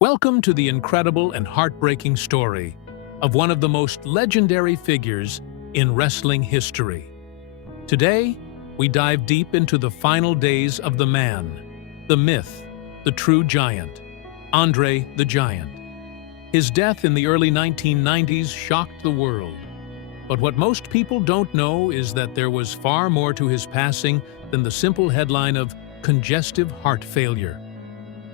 Welcome to the incredible and heartbreaking story of one of the most legendary figures in wrestling history. Today, we dive deep into the final days of the man, the myth, the true giant, Andre the Giant. His death in the early 1990s shocked the world. But what most people don't know is that there was far more to his passing than the simple headline of congestive heart failure.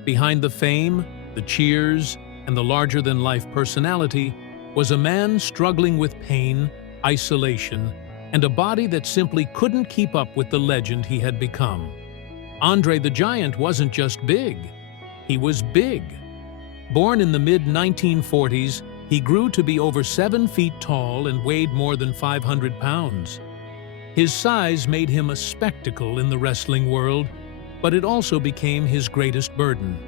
Behind the fame, the cheers, and the larger-than-life personality was a man struggling with pain, isolation, and a body that simply couldn't keep up with the legend he had become. Andre the Giant wasn't just big, he was big. Born in the mid-1940s, he grew to be over 7 feet tall and weighed more than 500 pounds. His size made him a spectacle in the wrestling world, but it also became his greatest burden.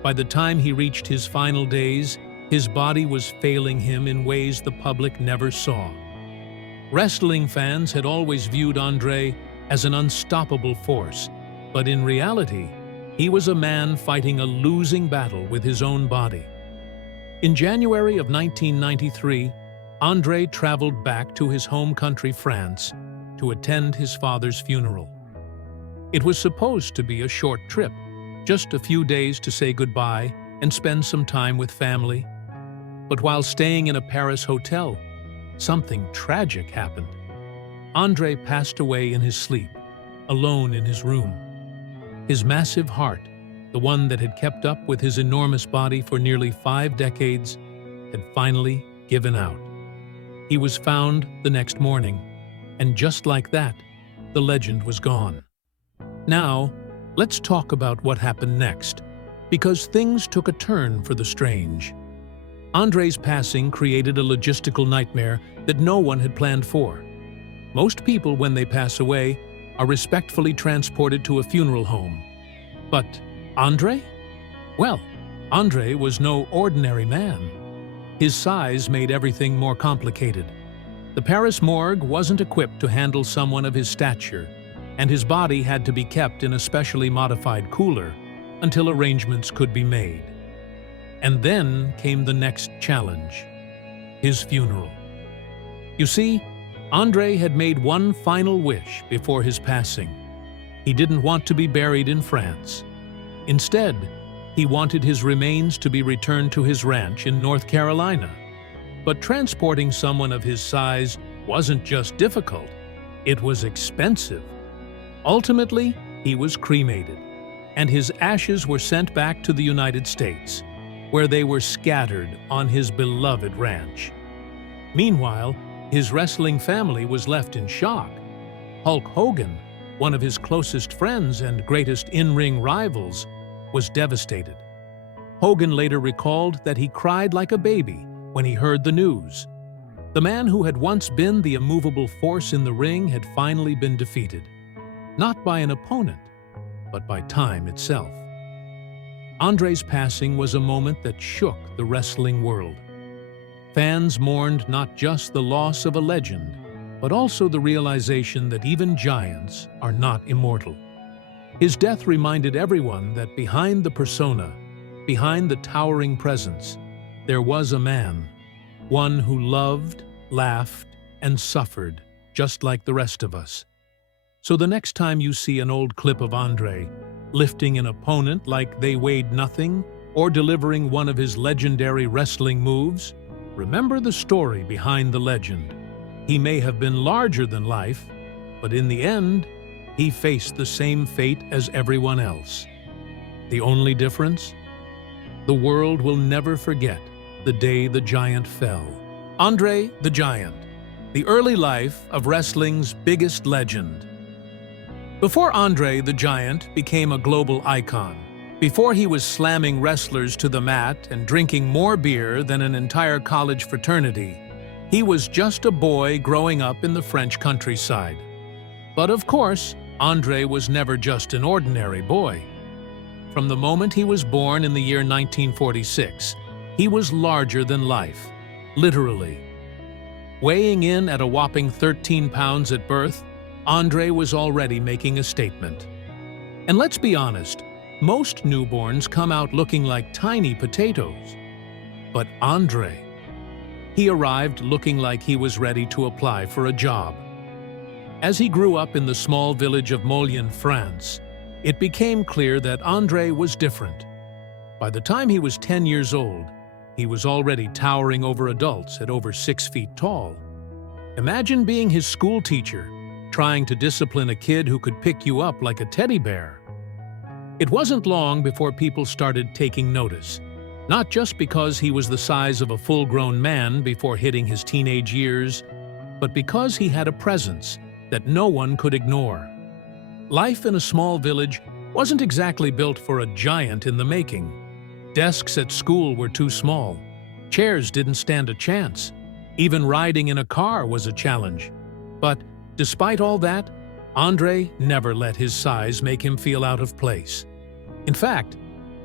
By the time he reached his final days, his body was failing him in ways the public never saw. Wrestling fans had always viewed Andre as an unstoppable force, but in reality, he was a man fighting a losing battle with his own body. In January of 1993, Andre traveled back to his home country, France, to attend his father's funeral. It was supposed to be a short trip, just a few days to say goodbye and spend some time with family. But while staying in a Paris hotel, something tragic happened. Andre passed away in his sleep, alone in his room. His massive heart, the one that had kept up with his enormous body for nearly 5 decades, had finally given out. He was found the next morning, and just like that, the legend was gone. Now, let's talk about what happened next, because things took a turn for the strange. Andre's passing created a logistical nightmare that no one had planned for. Most people, when they pass away, are respectfully transported to a funeral home. But Andre? Well, Andre was no ordinary man. His size made everything more complicated. The Paris morgue wasn't equipped to handle someone of his stature, and his body had to be kept in a specially modified cooler until arrangements could be made. And then came the next challenge: his funeral. You see, Andre had made one final wish before his passing. He didn't want to be buried in France. Instead, he wanted his remains to be returned to his ranch in North Carolina. But transporting someone of his size wasn't just difficult, it was expensive. Ultimately, he was cremated, and his ashes were sent back to the United States, where they were scattered on his beloved ranch. Meanwhile, his wrestling family was left in shock. Hulk Hogan, one of his closest friends and greatest in-ring rivals, was devastated. Hogan later recalled that he cried like a baby when he heard the news. The man who had once been the immovable force in the ring had finally been defeated. Not by an opponent, but by time itself. Andre's passing was a moment that shook the wrestling world. Fans mourned not just the loss of a legend, but also the realization that even giants are not immortal. His death reminded everyone that behind the persona, behind the towering presence, there was a man, one who loved, laughed, and suffered just like the rest of us. So the next time you see an old clip of Andre lifting an opponent like they weighed nothing or delivering one of his legendary wrestling moves, remember the story behind the legend. He may have been larger than life, but in the end, he faced the same fate as everyone else. The only difference? The world will never forget the day the giant fell. Andre the Giant, the early life of wrestling's biggest legend. Before Andre the Giant became a global icon, before he was slamming wrestlers to the mat and drinking more beer than an entire college fraternity, he was just a boy growing up in the French countryside. But of course, Andre was never just an ordinary boy. From the moment he was born in the year 1946, he was larger than life, literally. Weighing in at a whopping 13 pounds at birth, Andre was already making a statement. And let's be honest, Most newborns come out looking like tiny potatoes. But Andre, he arrived looking like he was ready to apply for a job. As he grew up in the small village of Moulins, France, it became clear that Andre was different. By the time he was 10 years old, he was already towering over adults at over 6 feet tall. Imagine being his school teacher, trying to discipline a kid who could pick you up like a teddy bear. It wasn't long before people started taking notice, not just because he was the size of a full-grown man before hitting his teenage years, but because he had a presence that no one could ignore. Life in a small village wasn't exactly built for a giant in the making. Desks at school were too small. Chairs didn't stand a chance. Even riding in a car was a challenge. But despite all that, Andre never let his size make him feel out of place. In fact,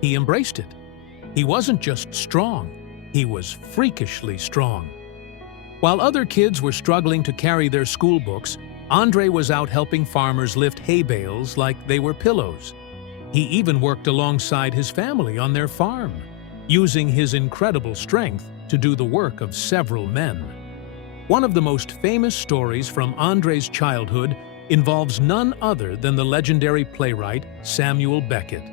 he embraced it. He wasn't just strong, he was freakishly strong. While other kids were struggling to carry their school books, Andre was out helping farmers lift hay bales like they were pillows. He even worked alongside his family on their farm, using his incredible strength to do the work of several men. One of the most famous stories from Andre's childhood involves none other than the legendary playwright Samuel Beckett.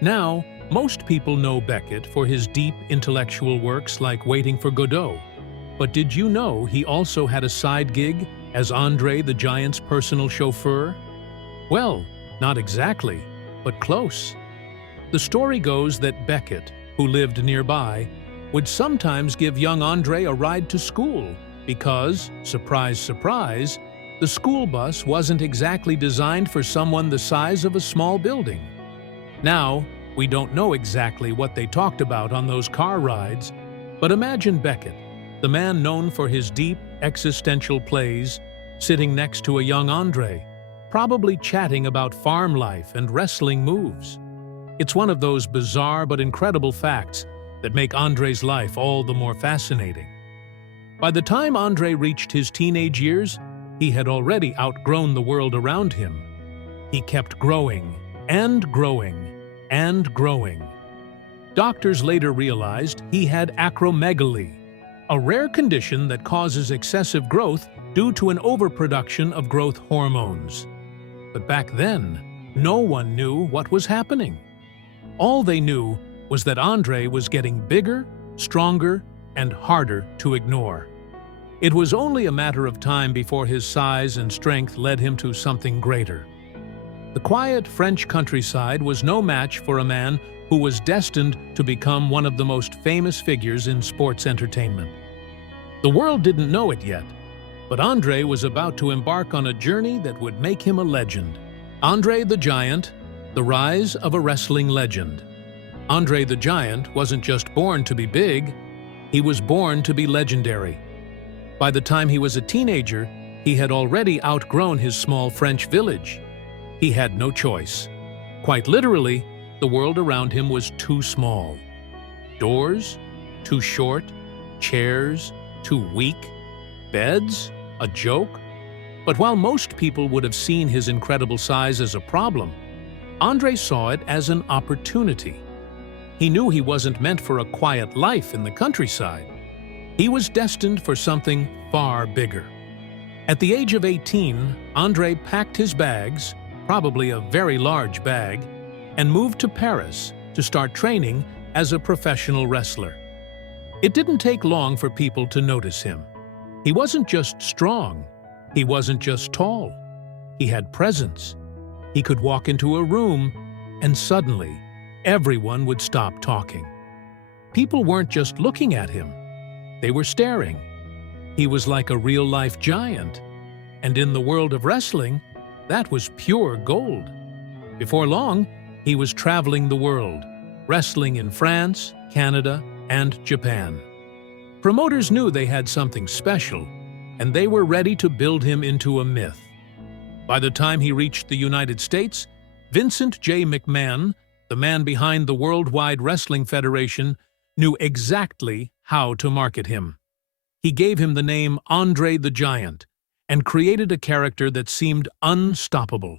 Now, most people know Beckett for his deep intellectual works like Waiting for Godot. But did you know he also had a side gig as Andre the Giant's personal chauffeur? Well, not exactly, but close. The story goes that Beckett, who lived nearby, would sometimes give young Andre a ride to school because, surprise, surprise, the school bus wasn't exactly designed for someone the size of a small building. Now, we don't know exactly what they talked about on those car rides, but imagine Beckett, the man known for his deep, existential plays, sitting next to a young Andre, probably chatting about farm life and wrestling moves. It's one of those bizarre but incredible facts that make Andre's life all the more fascinating. By the time Andre reached his teenage years, he had already outgrown the world around him. He kept growing and growing and growing. Doctors later realized he had acromegaly, a rare condition that causes excessive growth due to an overproduction of growth hormones. But back then, no one knew what was happening. All they knew was that Andre was getting bigger, stronger, and harder to ignore. It was only a matter of time before his size and strength led him to something greater. The quiet French countryside was no match for a man who was destined to become one of the most famous figures in sports entertainment. The world didn't know it yet, but Andre was about to embark on a journey that would make him a legend. Andre the Giant, the rise of a wrestling legend. Andre the Giant wasn't just born to be big, he was born to be legendary. By the time he was a teenager, he had already outgrown his small French village. He had no choice. Quite literally, the world around him was too small. Doors, too short, chairs, too weak, beds, a joke. But while most people would have seen his incredible size as a problem, Andre saw it as an opportunity. He knew he wasn't meant for a quiet life in the countryside. He was destined for something far bigger. At the age of 18, Andre packed his bags, probably a very large bag, and moved to Paris to start training as a professional wrestler. It didn't take long for people to notice him. He wasn't just strong, he wasn't just tall. He had presence. He could walk into a room, and suddenly, everyone would stop talking. People weren't just looking at him, they were staring. He was like a real-life giant, and in the world of wrestling, that was pure gold. Before long, he was traveling the world, wrestling in France, Canada, and Japan. Promoters knew they had something special, and they were ready to build him into a myth. By the time he reached the United States, Vincent J. McMahon, the man behind the Worldwide Wrestling Federation, knew exactly how to market him. He gave him the name Andre the Giant and created a character that seemed unstoppable.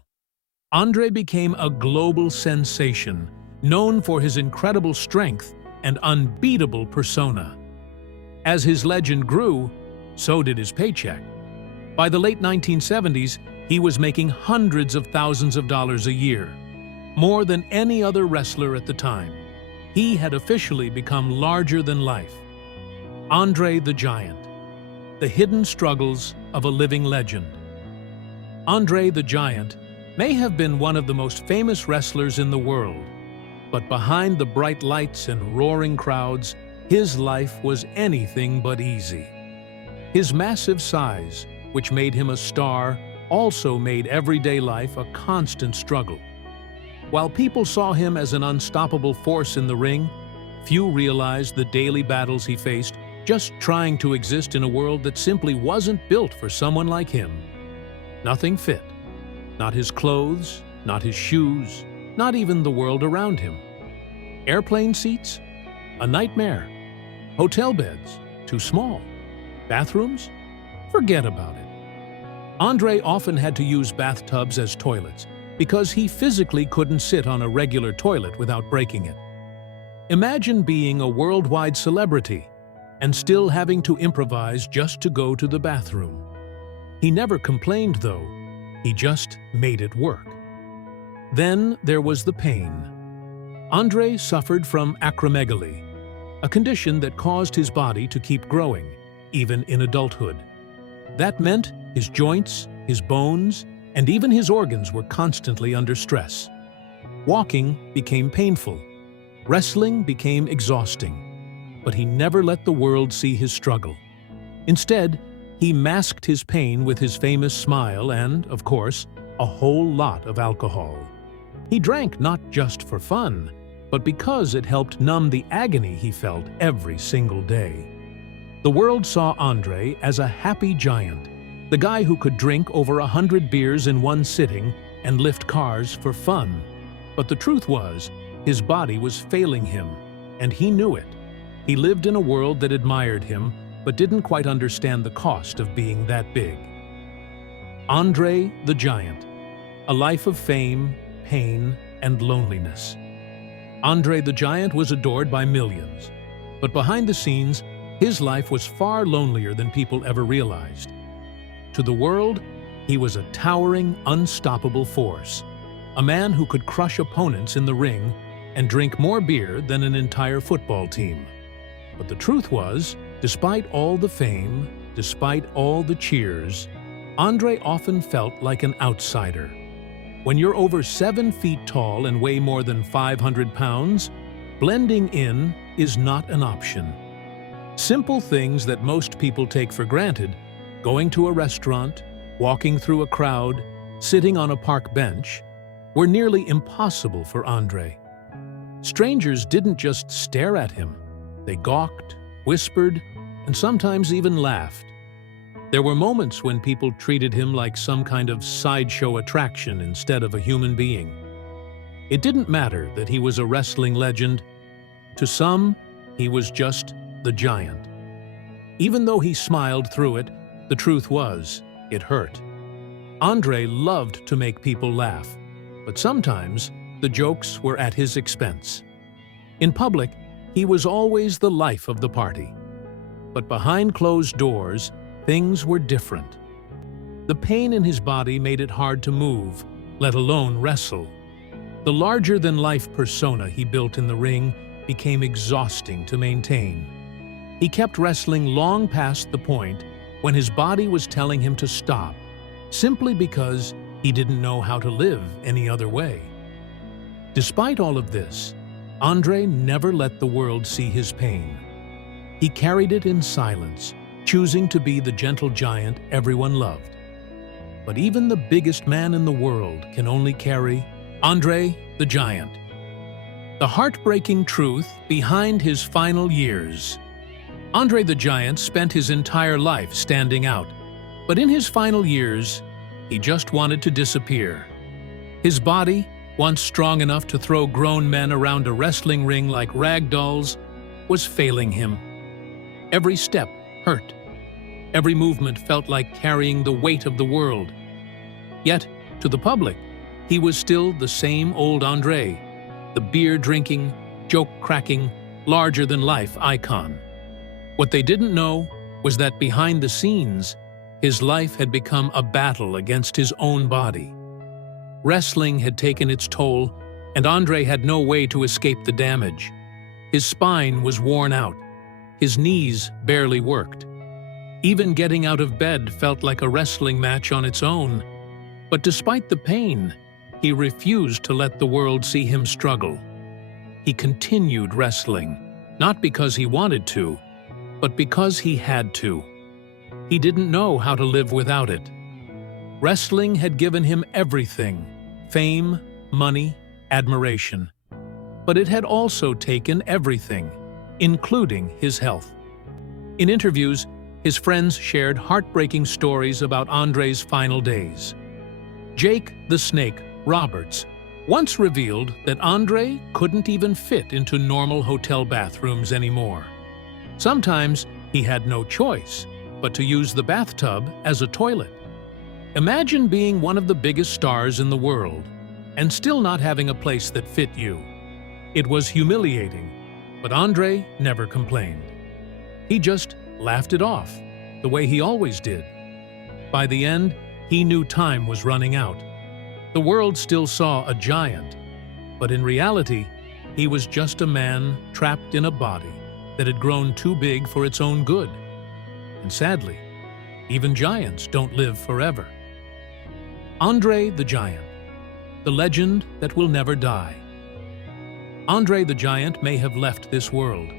Andre became a global sensation, known for his incredible strength and unbeatable persona. As his legend grew, so did his paycheck. By the late 1970s, he was making hundreds of thousands of dollars a year, more than any other wrestler at the time. He had officially become larger than life. Andre the Giant, the hidden struggles of a living legend. Andre the Giant may have been one of the most famous wrestlers in the world, but behind the bright lights and roaring crowds, his life was anything but easy. His massive size, which made him a star, also made everyday life a constant struggle. While people saw him as an unstoppable force in the ring, few realized the daily battles he faced just trying to exist in a world that simply wasn't built for someone like him. Nothing fit. Not his clothes, not his shoes, not even the world around him. Airplane seats? A nightmare. Hotel beds? Too small. Bathrooms? Forget about it. Andre often had to use bathtubs as toilets because he physically couldn't sit on a regular toilet without breaking it. Imagine being a worldwide celebrity and still having to improvise just to go to the bathroom. He never complained, though. He just made it work. Then there was the pain. Andre suffered from acromegaly, a condition that caused his body to keep growing, even in adulthood. That meant his joints, his bones, and even his organs were constantly under stress. Walking became painful. Wrestling became exhausting. But he never let the world see his struggle. Instead, he masked his pain with his famous smile and, of course, a whole lot of alcohol. He drank not just for fun, but because it helped numb the agony he felt every single day. The world saw Andre as a happy giant, the guy who could drink over 100 beers in one sitting and lift cars for fun. But the truth was, his body was failing him, and he knew it. He lived in a world that admired him, but didn't quite understand the cost of being that big. Andre the Giant, a life of fame, pain, and loneliness. Andre the Giant was adored by millions, but behind the scenes, his life was far lonelier than people ever realized. To the world, he was a towering, unstoppable force, a man who could crush opponents in the ring and drink more beer than an entire football team. But the truth was, despite all the fame, despite all the cheers, Andre often felt like an outsider. When you're over 7 feet tall and weigh more than 500 pounds, blending in is not an option. Simple things that most people take for granted, going to a restaurant, walking through a crowd, sitting on a park bench, were nearly impossible for Andre. Strangers didn't just stare at him. They gawked, whispered, and sometimes even laughed. There were moments when people treated him like some kind of sideshow attraction instead of a human being. It didn't matter that he was a wrestling legend. To some, he was just the giant. Even though he smiled through it, the truth was, it hurt. Andre loved to make people laugh, but sometimes the jokes were at his expense. In public, he was always the life of the party. But behind closed doors, things were different. The pain in his body made it hard to move, let alone wrestle. The larger-than-life persona he built in the ring became exhausting to maintain. He kept wrestling long past the point when his body was telling him to stop, simply because he didn't know how to live any other way. Despite all of this, Andre never let the world see his pain. He carried it in silence, choosing to be the gentle giant everyone loved. But even the biggest man in the world can only carry Andre the Giant. The heartbreaking truth behind his final years. Andre the Giant spent his entire life standing out, but in his final years, he just wanted to disappear. His body, once strong enough to throw grown men around a wrestling ring like rag dolls, was failing him. Every step hurt. Every movement felt like carrying the weight of the world. Yet, to the public, he was still the same old Andre, the beer-drinking, joke-cracking, larger-than-life icon. What they didn't know was that behind the scenes, his life had become a battle against his own body. Wrestling had taken its toll, and Andre had no way to escape the damage. His spine was worn out. His knees barely worked. Even getting out of bed felt like a wrestling match on its own. But despite the pain, he refused to let the world see him struggle. He continued wrestling, not because he wanted to, but because he had to. He didn't know how to live without it. Wrestling had given him everything: fame, money, admiration. But it had also taken everything, including his health. In interviews, his friends shared heartbreaking stories about Andre's final days. Jake the Snake Roberts once revealed that Andre couldn't even fit into normal hotel bathrooms anymore. Sometimes he had no choice but to use the bathtub as a toilet. Imagine being one of the biggest stars in the world and still not having a place that fit you. It was humiliating, but Andre never complained. He just laughed it off, the way he always did. By the end, he knew time was running out. The world still saw a giant, but in reality, he was just a man trapped in a body that had grown too big for its own good. And sadly, even giants don't live forever. Andre the Giant, the legend that will never die. Andre the Giant may have left this world,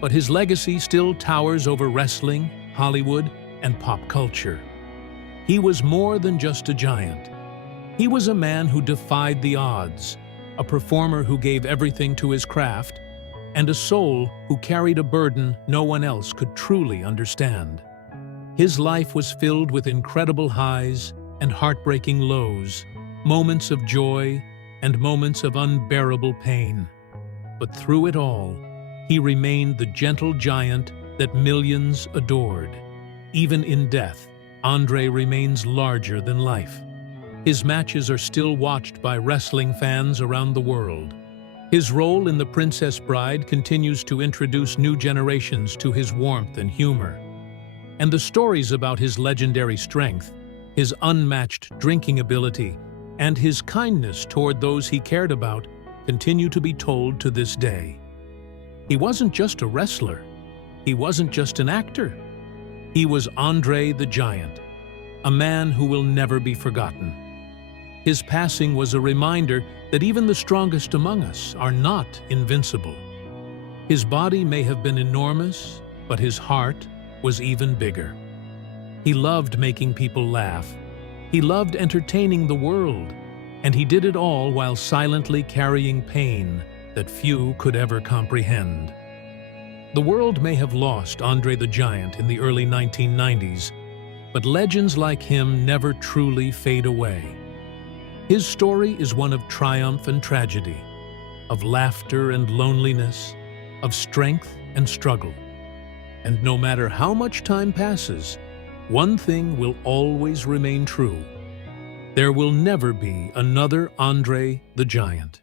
but his legacy still towers over wrestling, Hollywood, and pop culture. He was more than just a giant. He was a man who defied the odds, a performer who gave everything to his craft, and a soul who carried a burden no one else could truly understand. His life was filled with incredible highs and heartbreaking lows, moments of joy and moments of unbearable pain. But through it all, he remained the gentle giant that millions adored. Even in death, Andre remains larger than life. His matches are still watched by wrestling fans around the world. His role in The Princess Bride continues to introduce new generations to his warmth and humor. And the stories about his legendary strength, his unmatched drinking ability, and his kindness toward those he cared about continue to be told to this day. He wasn't just a wrestler. He wasn't just an actor. He was Andre the Giant, a man who will never be forgotten. His passing was a reminder that even the strongest among us are not invincible. His body may have been enormous, but his heart was even bigger. He loved making people laugh. He loved entertaining the world, and he did it all while silently carrying pain that few could ever comprehend. The world may have lost Andre the Giant in the early 1990s, but legends like him never truly fade away. His story is one of triumph and tragedy, of laughter and loneliness, of strength and struggle. And no matter how much time passes, one thing will always remain true. There will never be another Andre the Giant.